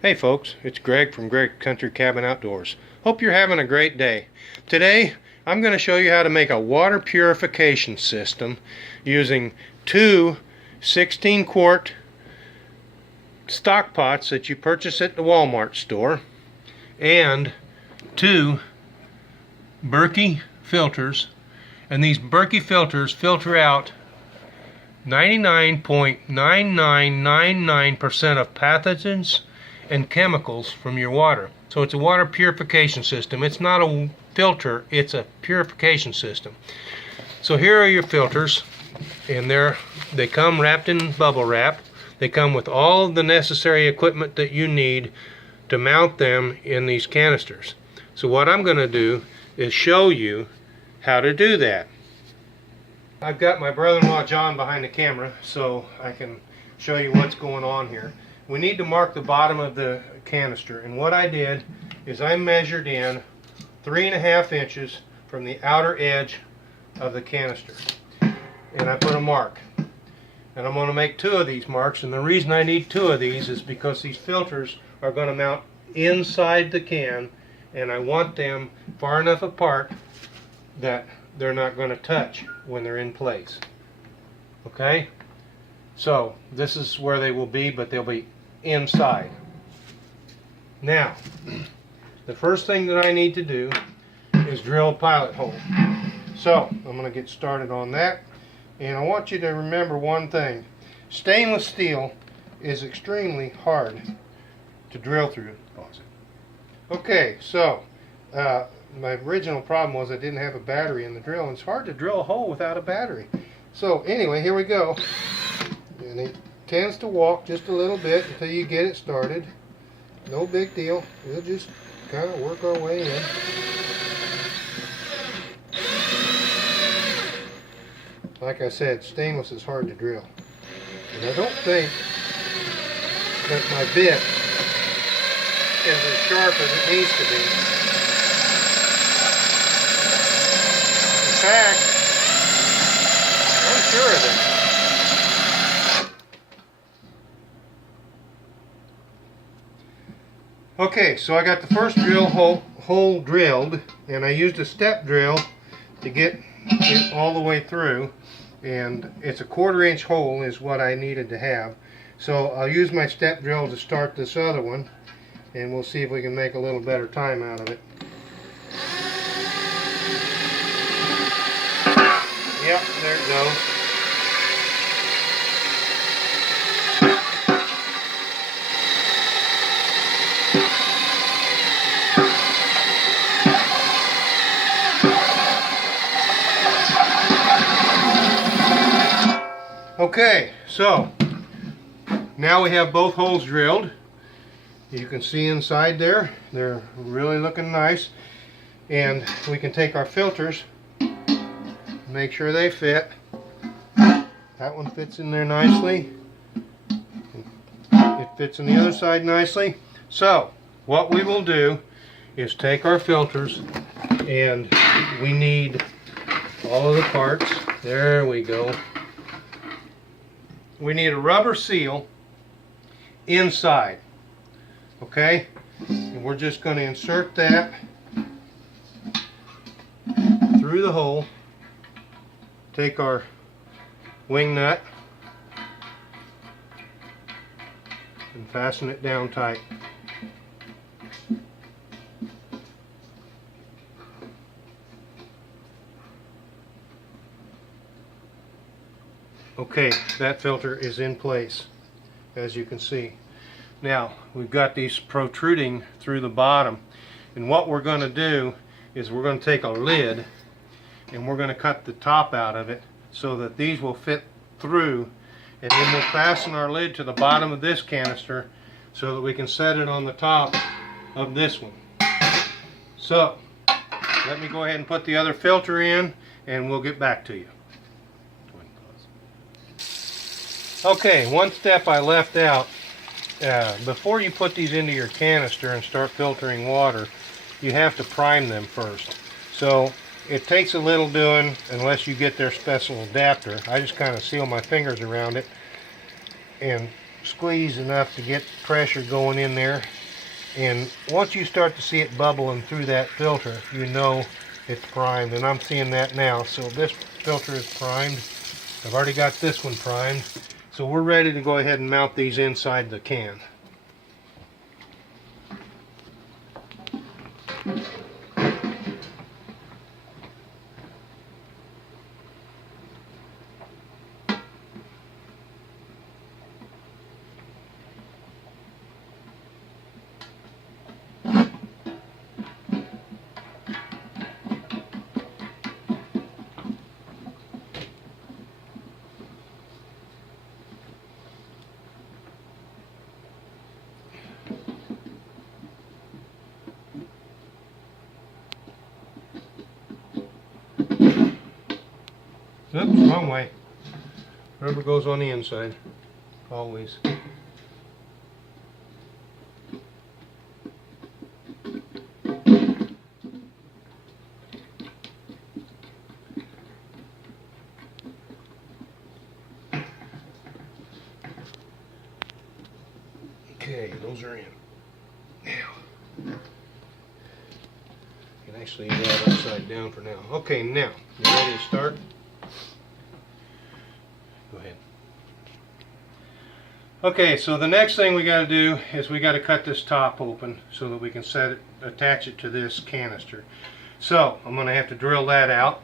Hey folks, it's Greg from Greg Country Cabin Outdoors. Hope you're having a great day. Today I'm going to show you how to make a water purification system using two 16-quart stock pots that you purchase at the Walmart store and two Berkey filters. And these Berkey filters filter out 99.9999% of pathogens and chemicals from your water. So it's a water purification system. It's not a filter, it's a purification system. So here are your filters, and they come wrapped in bubble wrap. They come with all of the necessary equipment that you need to mount them in these canisters. So what I'm going to do is show you how to do that. I've got my brother-in-law John behind the camera so I can show you what's going on here. We need to mark the bottom of the canister, and what I did is I measured in 3.5 inches from the outer edge of the canister, and I put a mark. And I'm going to make two of these marks, and the reason I need two of these is because these filters are going to mount inside the can, and I want them far enough apart that they're not going to touch when they're in place. Okay? So this is where they will be, but they'll be inside. Now, the first thing that I need to do is drill a pilot hole. So I'm going to get started on that, and I want you to remember one thing. Stainless steel is extremely hard to drill through. Okay, so my original problem was I didn't have a battery in the drill, and it's hard to drill a hole without a battery. So anyway, here we go. And it tends to walk just a little bit until you get it started. No big deal. We'll just kind of work our way in. Like I said, stainless is hard to drill. And I don't think that my bit is as sharp as it needs to be. In fact, I'm sure of it. Okay, so I got the first drill hole drilled, and I used a step drill to get it all the way through, and it's a 1/4 inch hole is what I needed to have. So I'll use my step drill to start this other one, and we'll see if we can make a little better time out of it. Yep, there it goes. Okay, so now we have both holes drilled. You can see inside there, they're really looking nice. And we can take our filters, make sure they fit. That one fits in there nicely. It fits on the other side nicely. So what we will do is take our filters, and we need all of the parts. There we go. We need a rubber seal inside, okay? And we're just going to insert that through the hole, take our wing nut, and fasten it down tight. Okay, that filter is in place, as you can see. Now, we've got these protruding through the bottom, and what we're going to do is we're going to take a lid and we're going to cut the top out of it so that these will fit through, and then we'll fasten our lid to the bottom of this canister so that we can set it on the top of this one. So, let me go ahead and put the other filter in, and we'll get back to you. Okay, one step I left out. Before you put these into your canister and start filtering water, you have to prime them first. So it takes a little doing unless you get their special adapter. I just kind of seal my fingers around it and squeeze enough to get pressure going in there. And once you start to see it bubbling through that filter, you know it's primed, and I'm seeing that now. So this filter is primed. I've already got this one primed. So we're ready to go ahead and mount these inside the can. Oops, wrong way. Rubber goes on the inside, always. Okay, those are in. Now, you can actually leave that upside down for now. Okay, now, you ready to start? Go ahead. Okay, so the next thing we got to do is we got to cut this top open so that we can attach it to this canister. So I'm going to have to drill that out,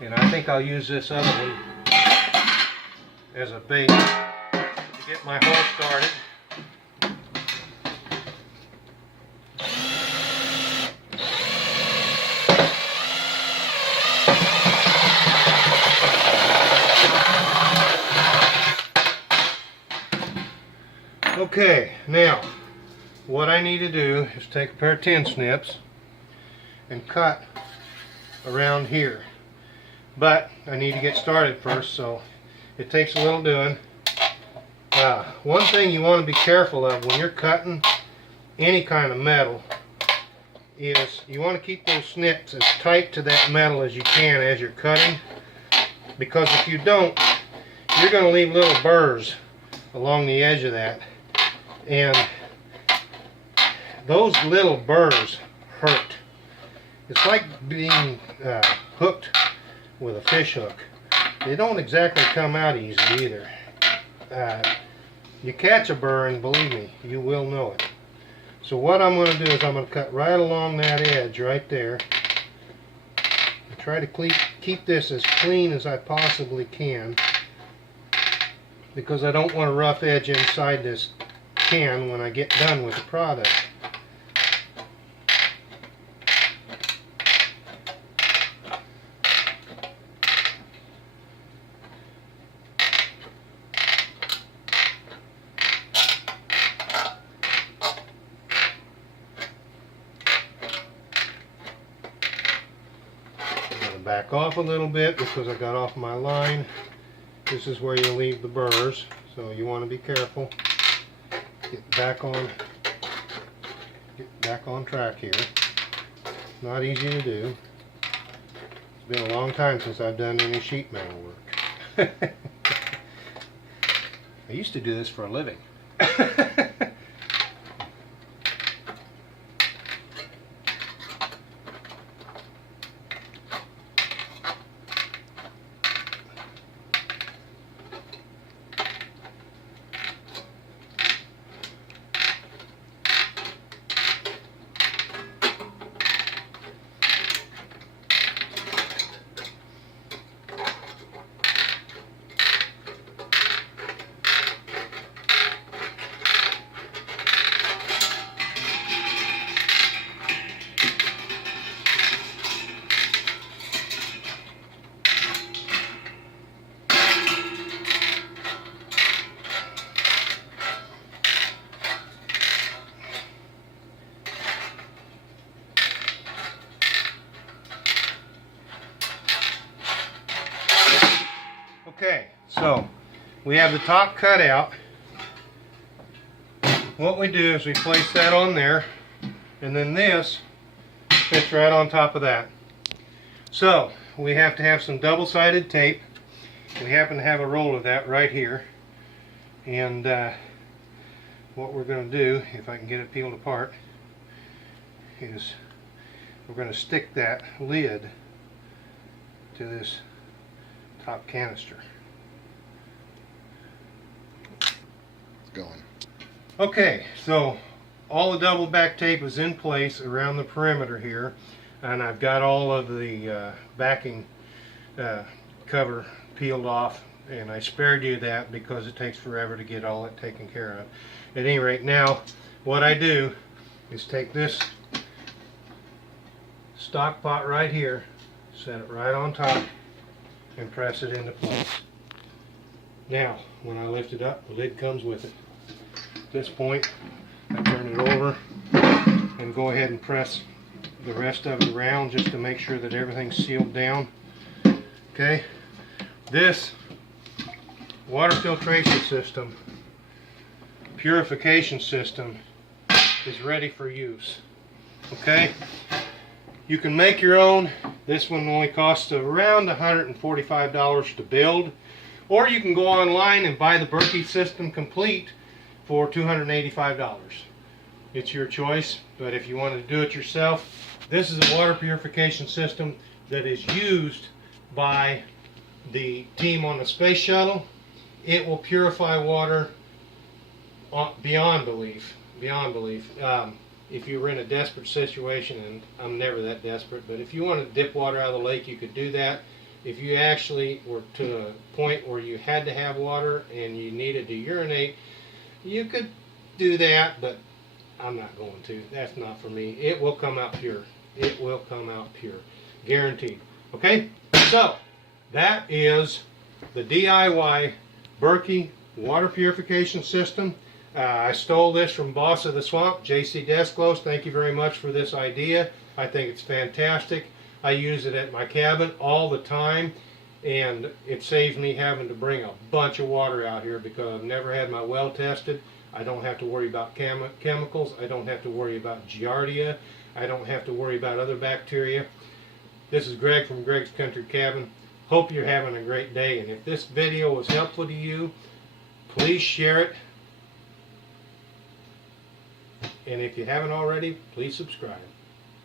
and I think I'll use this other one as a bait to get my hole started. Okay, now what I need to do is take a pair of tin snips and cut around here. But I need to get started first, so it takes a little doing. One thing you want to be careful of when you're cutting any kind of metal is you want to keep those snips as tight to that metal as you can as you're cutting, because if you don't, you're going to leave little burrs along the edge of that. And those little burrs hurt. It's like being hooked with a fish hook. They don't exactly come out easy either. You catch a burr, and believe me, you will know it. So what I'm going to do is I'm going to cut right along that edge right there. And try to keep this as clean as I possibly can, because I don't want a rough edge inside this can when I get done with the product. I'm going to back off a little bit because I got off my line. This is where you leave the burrs, so you want to be careful. Get back on track here. Not easy to do. It's been a long time since I've done any sheet metal work. I used to do this for a living. Okay, so we have the top cut out. What we do is we place that on there, and then this fits right on top of that. So we have to have some double-sided tape. We happen to have a roll of that right here. And what we're going to do, if I can get it peeled apart, is we're going to stick that lid to this top canister. It's going. Okay, so all the double back tape is in place around the perimeter here, and I've got all of the backing cover peeled off, and I spared you that because it takes forever to get all that taken care of. At any rate, now what I do is take this stock pot right here, set it right on top, and press it into place. Now, when I lift it up, the lid comes with it. At this point, I turn it over and go ahead and press the rest of it around just to make sure that everything's sealed down. Okay, this water filtration system, purification system, is ready for use. Okay, you can make your own. This one only costs around $145 to build, or you can go online and buy the Berkey system complete for $285. It's your choice, but if you want to do it yourself, this is a water purification system that is used by the team on the space shuttle. It will purify water beyond belief. Beyond belief. If you were in a desperate situation, and I'm never that desperate, but if you want to dip water out of the lake, you could do that. If you actually were to a point where you had to have water and you needed to urinate, you could do that, but I'm not going to. That's not for me. It will come out pure. It will come out pure. Guaranteed. Okay? So, that is the DIY Berkey water purification system. I stole this from Boss of the Swamp, JC Desclose. Thank you very much for this idea. I think it's fantastic. I use it at my cabin all the time, and it saves me having to bring a bunch of water out here because I've never had my well tested. I don't have to worry about chemicals. I don't have to worry about giardia. I don't have to worry about other bacteria. This is Greg from Greg's Country Cabin. Hope you're having a great day, and if this video was helpful to you, please share it. And if you haven't already, please subscribe.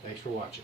Thanks for watching.